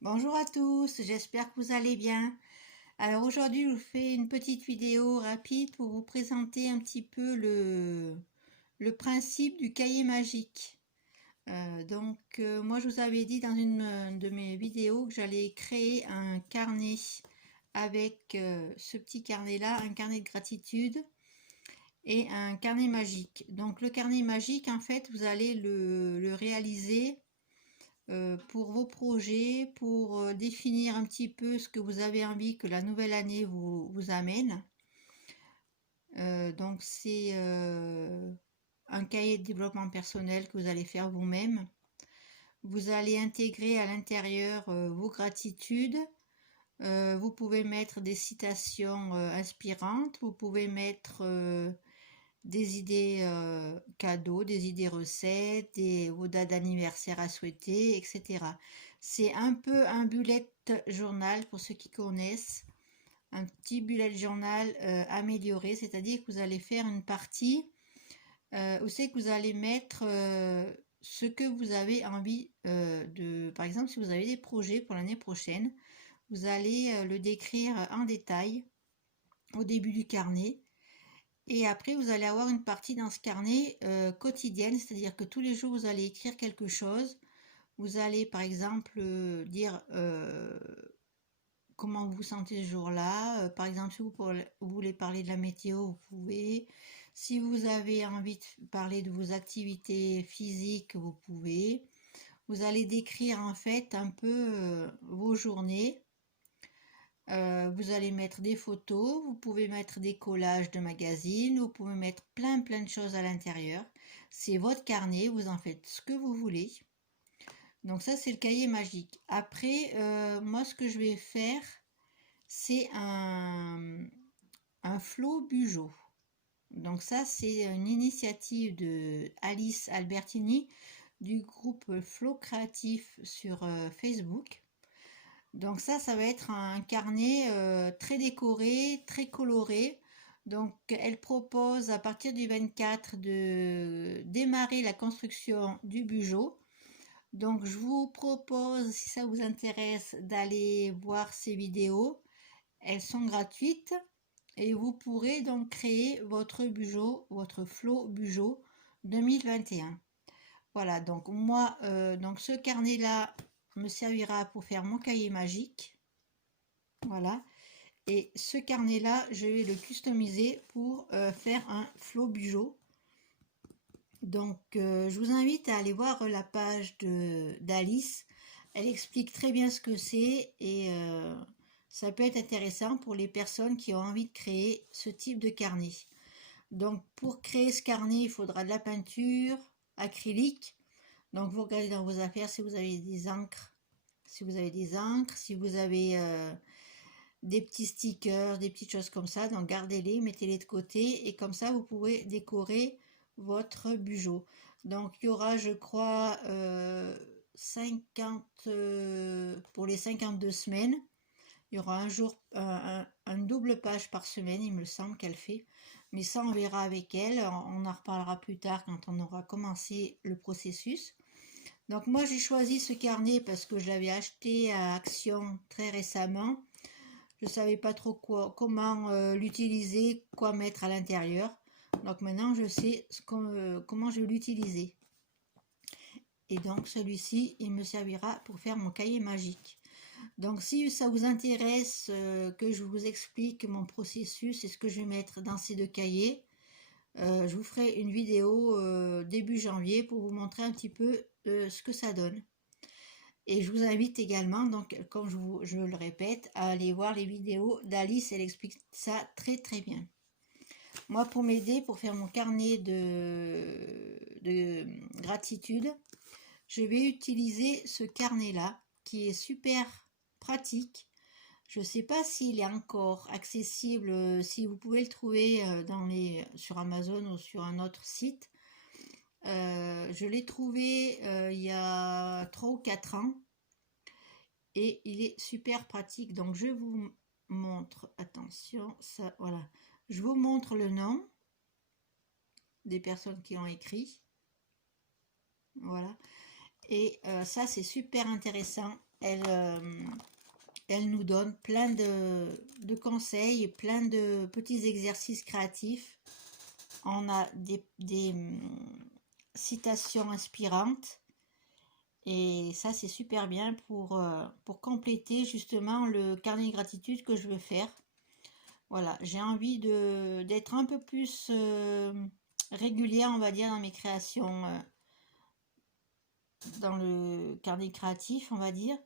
Bonjour à tous, j'espère que vous allez bien. Alors aujourd'hui, je vous fais une petite vidéo rapide pour vous présenter un petit peu le principe du cahier magique. Moi, je vous avais dit dans une de mes vidéos que j'allais créer un carnet avec ce petit carnet-là, un carnet de gratitude et un carnet magique. Donc le carnet magique, en fait, vous allez le réaliser pour vos projets, pour définir un petit peu ce que vous avez envie que la nouvelle année vous amène. C'est un cahier de développement personnel que vous allez faire vous-même. Vous allez intégrer à l'intérieur vos gratitudes. Vous pouvez mettre des citations inspirantes. Vous pouvez mettre des idées cadeaux, des idées recettes, vos dates d'anniversaire à souhaiter, etc. C'est un peu un bullet journal pour ceux qui connaissent, un petit bullet journal amélioré, c'est-à-dire que vous allez faire une partie où c'est que vous allez mettre ce que vous avez envie de... Par exemple, si vous avez des projets pour l'année prochaine, vous allez le décrire en détail au début du carnet. Et après, vous allez avoir une partie dans ce carnet quotidienne, c'est-à-dire que tous les jours, vous allez écrire quelque chose. Vous allez, par exemple, dire comment vous vous sentez ce jour-là. Par exemple, si vous voulez parler de la météo, vous pouvez. Si vous avez envie de parler de vos activités physiques, vous pouvez. Vous allez décrire en fait un peu vos journées. Vous allez mettre des photos, vous pouvez mettre des collages de magazines, vous pouvez mettre plein de choses à l'intérieur. C'est votre carnet, vous en faites ce que vous voulez. Donc ça, c'est le cahier magique. Après, moi, ce que je vais faire, c'est un flow bugeot. Donc ça, c'est une initiative de Alice Albertini du groupe Flow Créatif sur Facebook. Donc ça va être un carnet très décoré, très coloré. Donc elle propose à partir du 24 de démarrer la construction du bugeot. Donc je vous propose, si ça vous intéresse, d'aller voir ces vidéos. Elles sont gratuites et vous pourrez donc créer votre bugeot, votre flow bugeot 2021. Voilà, donc moi, donc ce carnet-là me servira pour faire mon cahier magique. Voilà. Et ce carnet-là, je vais le customiser pour faire un flow bugeot. Donc, je vous invite à aller voir la page d'Alice. Elle explique très bien ce que c'est et ça peut être intéressant pour les personnes qui ont envie de créer ce type de carnet. Donc, pour créer ce carnet, il faudra de la peinture acrylique. Donc, vous regardez dans vos affaires si vous avez des encres. Si vous avez des encres, si vous avez des petits stickers, des petites choses comme ça, donc gardez-les, mettez-les de côté et comme ça vous pourrez décorer votre bugeot. Donc il y aura, je crois, 50 pour les 52 semaines. Il y aura un jour, un double page par semaine, il me semble qu'elle fait. Mais ça, on verra avec elle. On en reparlera plus tard quand on aura commencé le processus. Donc moi, j'ai choisi ce carnet parce que je l'avais acheté à Action très récemment. Je ne savais pas trop comment l'utiliser, quoi mettre à l'intérieur. Donc maintenant, je sais comment je vais l'utiliser. Et donc celui-ci, il me servira pour faire mon cahier magique. Donc si ça vous intéresse que je vous explique mon processus et ce que je vais mettre dans ces deux cahiers, je vous ferai une vidéo début janvier pour vous montrer un petit peu ce que ça donne. Et je vous invite également, donc, comme je le répète, à aller voir les vidéos d'Alice, elle explique ça très bien. Moi, pour m'aider, pour faire mon carnet de gratitude, je vais utiliser ce carnet-là, qui est super pratique. Je ne sais pas s'il est encore accessible, si vous pouvez le trouver sur Amazon ou sur un autre site. Je l'ai trouvé il y a 3 ou 4 ans et il est super pratique. Donc je vous montre, attention, ça, voilà. Je vous montre le nom des personnes qui ont écrit. Voilà. Et ça, c'est super intéressant elle nous donne plein de conseils et plein de petits exercices créatifs. On a des citations inspirantes. Et ça, c'est super bien pour compléter justement le carnet de gratitude que je veux faire. Voilà, j'ai envie d'être un peu plus régulière, on va dire, dans mes créations, dans le carnet créatif, on va dire.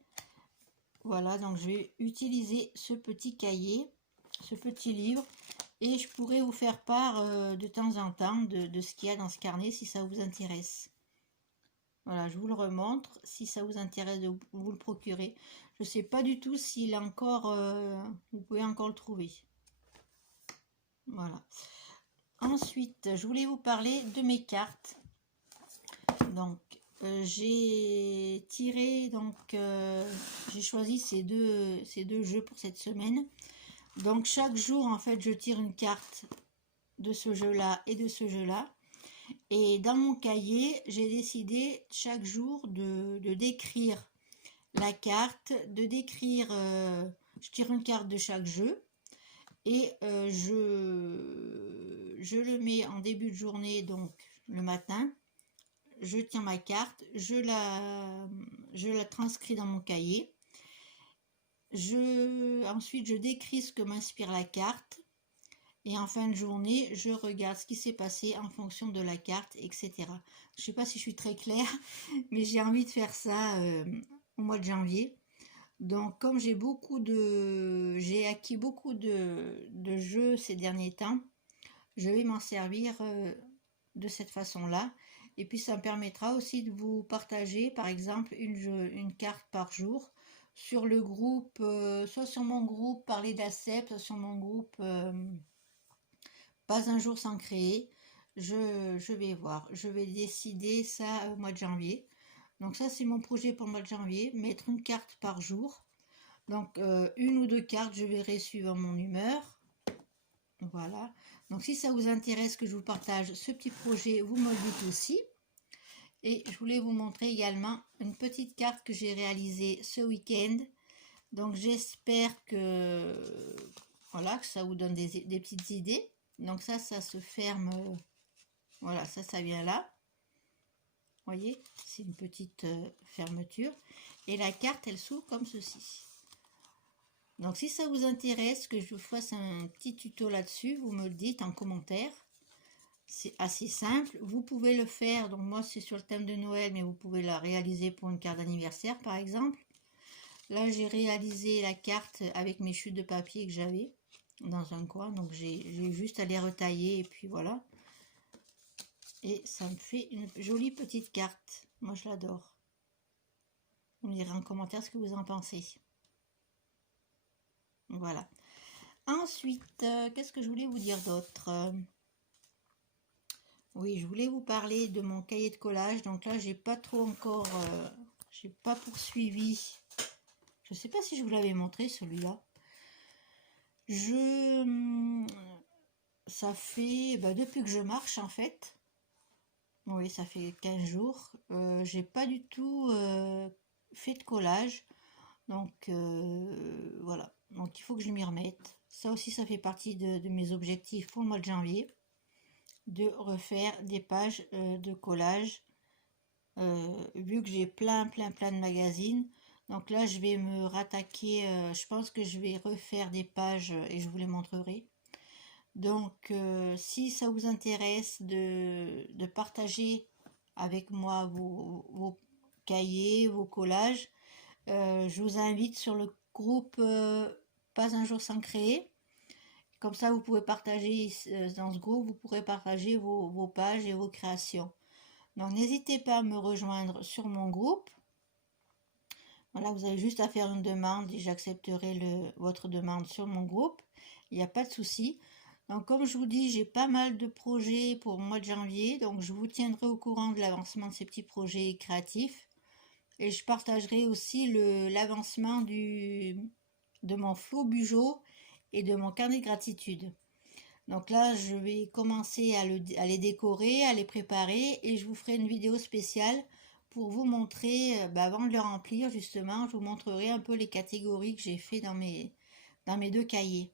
Voilà, donc je vais utiliser ce petit cahier, ce petit livre, et je pourrais vous faire part de temps en temps de ce qu'il y a dans ce carnet si ça vous intéresse. Voilà, je vous le remontre, si ça vous intéresse de vous le procurer. Je ne sais pas du tout s'il est encore, vous pouvez encore le trouver. Voilà. Ensuite, je voulais vous parler de mes cartes. Donc, j'ai tiré, donc j'ai choisi ces deux jeux pour cette semaine. Donc, chaque jour, en fait, je tire une carte de ce jeu-là et de ce jeu-là. Et dans mon cahier, j'ai décidé chaque jour de décrire la carte, de décrire, je tire une carte de chaque jeu et je le mets en début de journée, donc le matin, je tiens ma carte, je la transcris dans mon cahier, ensuite je décris ce que m'inspire la carte. Et en fin de journée, je regarde ce qui s'est passé en fonction de la carte, etc. Je ne sais pas si je suis très claire, mais j'ai envie de faire ça au mois de janvier. Donc, comme j'ai acquis beaucoup de jeux ces derniers temps, je vais m'en servir de cette façon-là. Et puis, ça me permettra aussi de vous partager, par exemple, une carte par jour sur le groupe, soit sur mon groupe Parler d'ACEP, soit sur mon groupe Pas un jour sans créer. Je vais voir. Je vais décider ça au mois de janvier. Donc ça, c'est mon projet pour le mois de janvier. Mettre une carte par jour. Donc une ou deux cartes, je verrai suivant mon humeur. Voilà. Donc si ça vous intéresse que je vous partage ce petit projet, vous me le dites aussi. Et je voulais vous montrer également une petite carte que j'ai réalisée ce week-end. Donc j'espère que, voilà, que ça vous donne des petites idées. Donc ça se ferme, voilà, ça vient là. Vous voyez, c'est une petite fermeture. Et la carte, elle s'ouvre comme ceci. Donc si ça vous intéresse que je vous fasse un petit tuto là-dessus, vous me le dites en commentaire. C'est assez simple. Vous pouvez le faire, donc moi c'est sur le thème de Noël, mais vous pouvez la réaliser pour une carte d'anniversaire par exemple. Là j'ai réalisé la carte avec mes chutes de papier que j'avais dans un coin, donc j'ai juste à les retailler et puis voilà. Et ça me fait une jolie petite carte. Moi je l'adore. Vous me direz en commentaire ce que vous en pensez. Voilà. Ensuite, qu'est-ce que je voulais vous dire d'autre? Oui, je voulais vous parler de mon cahier de collage. Donc là, j'ai pas trop encore, j'ai pas poursuivi. Je sais pas si je vous l'avais montré celui-là. Ça fait depuis que je marche en fait. Oui, ça fait 15 jours. J'ai pas du tout fait de collage. Donc voilà. Donc il faut que je m'y remette. Ça aussi, ça fait partie de mes objectifs pour le mois de janvier. De refaire des pages de collage. Vu que j'ai plein de magazines. Donc là, je vais me rattaquer. Je pense que je vais refaire des pages et je vous les montrerai. Donc, si ça vous intéresse de partager avec moi vos cahiers, vos collages, je vous invite sur le groupe Pas un jour sans créer. Comme ça, vous pouvez partager dans ce groupe, vous pourrez partager vos pages et vos créations. Donc, n'hésitez pas à me rejoindre sur mon groupe. Voilà, vous avez juste à faire une demande et j'accepterai votre demande sur mon groupe. Il n'y a pas de souci. Donc, comme je vous dis, j'ai pas mal de projets pour le mois de janvier. Donc, je vous tiendrai au courant de l'avancement de ces petits projets créatifs. Et je partagerai aussi l'avancement de mon flow Bugeot et de mon carnet de gratitude. Donc là, je vais commencer à les décorer, à les préparer et je vous ferai une vidéo spéciale pour vous montrer, avant de le remplir justement, je vous montrerai un peu les catégories que j'ai fait dans mes deux cahiers.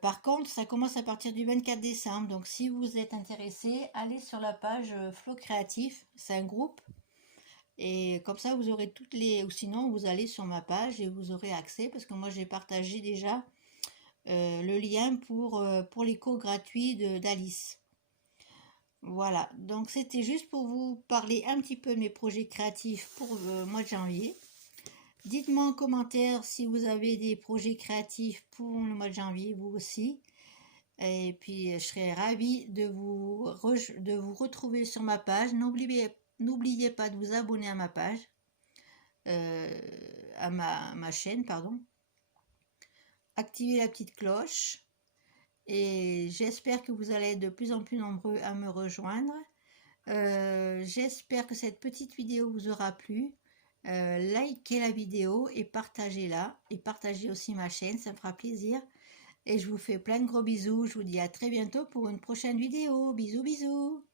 Par contre, ça commence à partir du 24 décembre, donc si vous êtes intéressé, allez sur la page Flow Créatif, c'est un groupe, et comme ça vous aurez toutes les... Ou sinon, vous allez sur ma page et vous aurez accès, parce que moi j'ai partagé déjà le lien pour les cours gratuits d'Alice. Voilà, donc c'était juste pour vous parler un petit peu de mes projets créatifs pour le mois de janvier. Dites-moi en commentaire si vous avez des projets créatifs pour le mois de janvier, vous aussi. Et puis, je serais ravie de vous retrouver sur ma page. N'oubliez pas de vous abonner à ma page, à ma chaîne, pardon. Activez la petite cloche. Et j'espère que vous allez être de plus en plus nombreux à me rejoindre. J'espère que cette petite vidéo vous aura plu. Likez la vidéo et partagez-la. Et partagez aussi ma chaîne, ça me fera plaisir. Et je vous fais plein de gros bisous. Je vous dis à très bientôt pour une prochaine vidéo. Bisous, bisous.